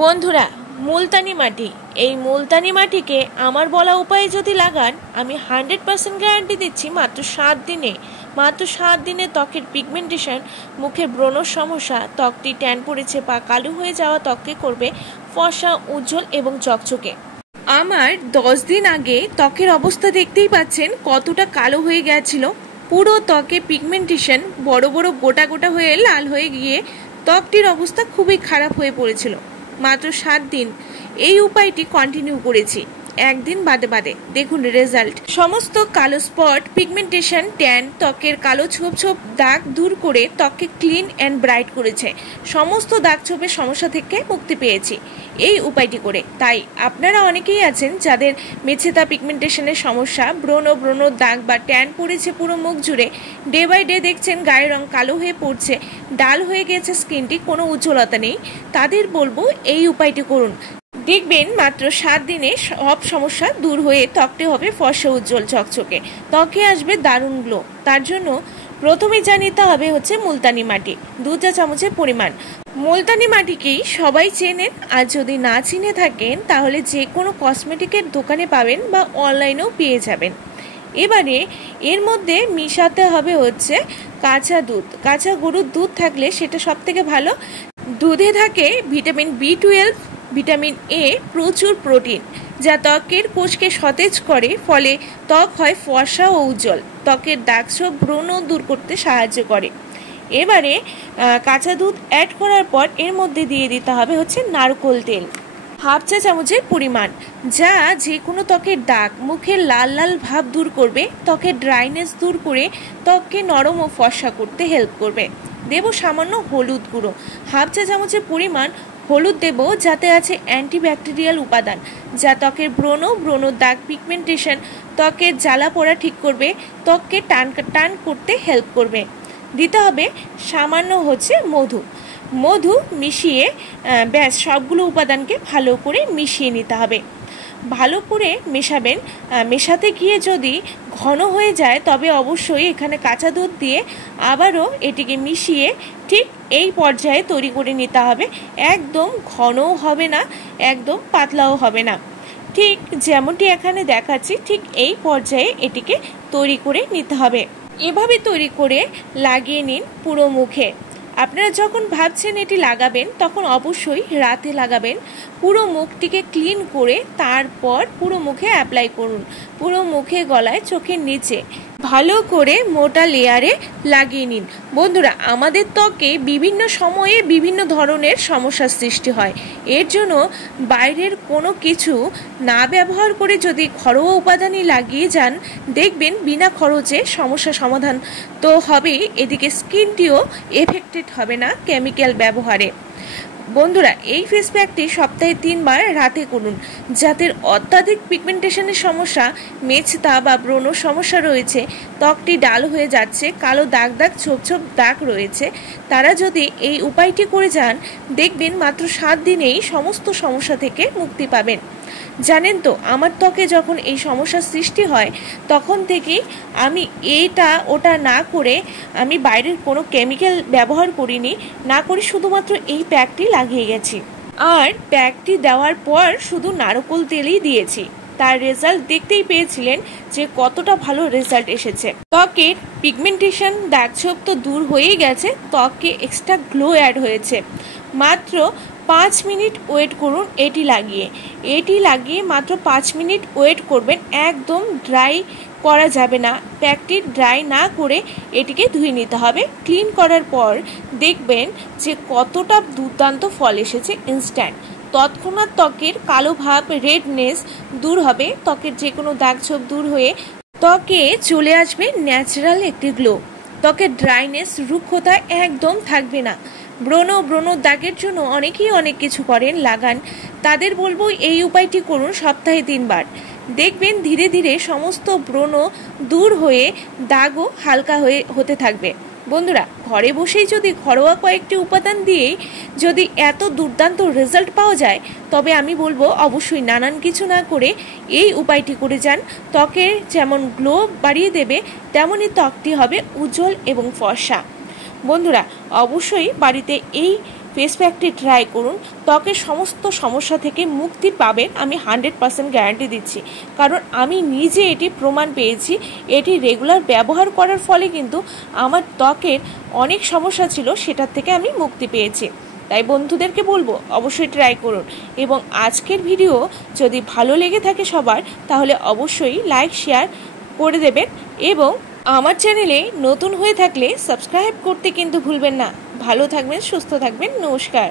বন্ধুরা, মুলতানি মাটি, এই মুলতানি মাটিকে আমার বলা উপায়ে যদি লাগান, আমি 100% গ্যারান্টি দিচ্ছি মাত্র 7 দিনে ত্বকের পিগমেন্টেশন, মুখের ব্রণর সমস্যা, ত্বকটি ট্যান পড়েছে বা কালো হয়ে যাওয়া ত্বককে করবে ফর্সা, উজ্জ্বল এবং চকচকে। আমার 10 দিন আগে ত্বকের অবস্থা দেখতেই পাচ্ছেন কতটা কালো হয়ে গেছিল। পুরো ত্বকে পিগমেন্টেশন বড় বড় গোটা গোটা হয়ে লাল হয়ে গিয়ে ত্বকটির অবস্থা খুবই খারাপ হয়ে পড়েছিল। মাত্র 7 দিন এই উপায়টি কন্টিনিউ করেছি, একদিন বাদে বাদে দেখুন রেজাল্ট। সমস্ত কালো স্পট, পিগমেন্টেশন, ট্যান, ত্বকের কালো ছোপ ছোপ দাগ দূর করে ত্বককে ক্লিন অ্যান্ড ব্রাইট করেছে। সমস্ত দাগ ছোপের সমস্যা থেকে মুক্তি পেয়েছি এই উপায়টি করে। তাই আপনারা অনেকেই আছেন যাদের মেছেতা পিগমেন্টেশনের সমস্যা, ব্রণ দাগ বা ট্যান পড়েছে পুরো মুখ জুড়ে, ডে বাই ডে দেখছেন গায়ের রং কালো হয়ে পড়ছে, ডাল হয়ে গেছে স্কিনটি, কোনো উজ্জ্বলতা নেই, তাদের বলবো এই উপায়টি করুন। দেখবেন মাত্র 7 দিনে সব সমস্যা দূর হয়ে ত্বকটি হবে ফর্সা, উজ্জ্বল, চকচকে, ত্বকে আসবে দারুণ গ্লো। তার জন্য প্রথমে যা নিতে হবে হচ্ছে মুলতানি মাটি, 2 চা চামচের পরিমাণ। মুলতানি মাটিকেই সবাই চেনেন, আর যদি না চিনে থাকেন তাহলে যে কোনো কসমেটিকের দোকানে পাবেন বা অনলাইনেও পেয়ে যাবেন। এবারে এর মধ্যে মিশাতে হবে হচ্ছে কাঁচা দুধ। কাঁচা গরুর দুধ থাকলে সেটা সব থেকে ভালো। দুধে থাকে ভিটামিন B12, ভিটামিন A, প্রচুর প্রোটিন, যা ত্বকের কোষকে সতেজ করে, ফলে ত্বক হয় ফর্সা ও উজ্জ্বল। ত্বকের দাগ ছোপ, ব্রণ দূর করতে সাহায্য করে। এবারে কাঁচা দুধ অ্যাড করার পর এর মধ্যে দিয়ে দিতে হবে হচ্ছে নারকেল তেল, 1/2 চা চামচের পরিমাণ, যা যে কোনো ত্বকের দাগ, মুখের লাল লাল ভাব দূর করবে, ত্বকের ড্রাইনেস দূর করে ত্বককে নরম ও ফর্সা করতে হেল্প করবে। দেব সামান্য হলুদ গুঁড়ো, 1/2 চা চামচের পরিমাণ হলুদ দেব, যাতে আছে অ্যান্টিব্যাকটেরিয়াল উপাদান, যা ত্বকের ব্রণ দাগ, পিগমেন্টেশন, ত্বকের জ্বালা পোড়া ঠিক করবে, ত্বককে টান করতে হেল্প করবে। দিতে হবে সামান্য হচ্ছে মধু মিশিয়ে, ব্যাস সবগুলো উপাদানকে ভালো করে মিশিয়ে নিতে হবে। ভালো করে মেশাবেন। মেশাতে গিয়ে যদি ঘন হয়ে যায় তবে অবশ্যই এখানে কাঁচা দুধ দিয়ে আবারও এটিকে মিশিয়ে ঠিক এই পর্যায়ে তৈরি করে নিতে হবে। একদম ঘনও হবে না, একদম পাতলাও হবে না, ঠিক যেমনটি এখানে দেখাচ্ছি ঠিক এই পর্যায়ে এটিকে তৈরি করে নিতে হবে। এভাবে তৈরি করে লাগিয়ে নিন পুরো মুখে। আপনারা যখন ভাবছেন এটি লাগাবেন তখন অবশ্যই রাতে লাগাবেন। পুরো মুখটিকে ক্লিন করে তারপর পুরো মুখে অ্যাপ্লাই করুন। পুরো মুখে, গলায়, চোখের নিচে ভালো করে মোটা লেয়ারে লাগিয়ে নিন। বন্ধুরা, আমাদের ত্বকে বিভিন্ন সময়ে বিভিন্ন ধরনের সমস্যার সৃষ্টি হয়। এর জন্য বাইরের কোনো কিছু না ব্যবহার করে যদি ঘরোয়া উপাদানই লাগিয়ে যান, দেখবেন বিনা খরচে সমস্যা সমাধান তো হবেই, এদিকে স্কিনটিও এফেক্টেড হবে না কেমিক্যাল ব্যবহারে। বন্ধুরা, এই ফেস প্যাকটি সপ্তাহে 3 বার রাতে করুন। যাদের অত্যাধিক পিগমেন্টেশনের সমস্যা, মেছতা বা ব্রণ সমস্যা রয়েছে, ত্বকটি ডাল হয়ে যাচ্ছে, কালো দাগ ছোপ ছোপ দাগ রয়েছে, তারা যদি এই উপায়টি করে যান, দেখবেন মাত্র 7 দিনেই সমস্ত সমস্যা থেকে মুক্তি পাবেন। জানেন তো, আমার ত্বকে যখন এই সমস্যার সৃষ্টি হয় তখন থেকেই আমি এইটা ওটা না করে, আমি বাইরের কোনো কেমিক্যাল ব্যবহার করিনি, না করে শুধুমাত্র এই প্যাকটি লাগিয়ে গেছি। আর প্যাকটি দেওয়ার পর শুধু নারকেল তেলই দিয়েছি। তার রেজাল্ট দেখতেই পেয়েছিলেন যে কতটা ভালো রেজাল্ট এসেছে। ত্বকের পিগমেন্টেশন, দাগ ছোপ তো দূর হয়েই গেছে, ত্বকে এক্সট্রা গ্লো অ্যাড হয়েছে। মাত্র 5 মিনিট ওয়েট করুন এটি লাগিয়ে মাত্র 5 মিনিট ওয়েট করবেন। একদম ড্রাই করা যাবে না, প্যাকটি ড্রাই না করে এটিকে ধুয়ে নিতে হবে। ক্লিন করার পর দেখবেন যে কতটা দুর্দান্ত ফল এসেছে ইনস্ট্যান্ট। তৎক্ষণাৎ ত্বকের কালো ভাব, রেডনেস দূর হবে, ত্বকের যে কোনো দাগ ছোপ দূর হয়ে ত্বকে চলে আসবে ন্যাচারাল একটি গ্লো। ত্বকের ড্রাইনেস, রুক্ষতা একদম থাকবে না। ব্রণ দাগের জন্য অনেকেই অনেক কিছু করেন, লাগান, তাদের বলবো এই উপায়টি করুন সপ্তাহে 3 বার। দেখবেন ধীরে ধীরে সমস্ত ব্রণ দূর হয়ে দাগও হালকা হতে থাকবে। বন্ধুরা, ঘরে বসেই যদি ঘরোয়া কয়েকটি উপাদান দিয়েই যদি এত দুর্দান্ত রেজাল্ট পাওয়া যায়, তবে আমি বলবো অবশ্যই নানান কিছু না করে এই উপায়টি করে যান। ত্বকের যেমন গ্লো বাড়িয়ে দেবে, তেমনই ত্বকটি হবে উজ্জ্বল এবং ফর্সা। বন্ধুরা, অবশ্যই বাড়িতে এই ফেস প্যাকটি ট্রাই করুন, ত্বকের সমস্ত সমস্যা থেকে মুক্তি পাবেন, আমি 100% গ্যারান্টি দিচ্ছি। কারণ আমি নিজে এটি প্রমাণ পেয়েছি। এটি রেগুলার ব্যবহার করার ফলে কিন্তু আমার ত্বকের অনেক সমস্যা ছিল, সেটার থেকে আমি মুক্তি পেয়েছি। তাই বন্ধুদেরকে বলবো অবশ্যই ট্রাই করুন। এবং আজকের ভিডিও যদি ভালো লেগে থাকে সবার, তাহলে অবশ্যই লাইক শেয়ার করে দেবেন এবং আমার চ্যানেলে নতুন হয়ে থাকলে সাবস্ক্রাইব করতে কিন্তু ভুলবেন না। ভালো থাকবেন, সুস্থ থাকবেন, নমস্কার।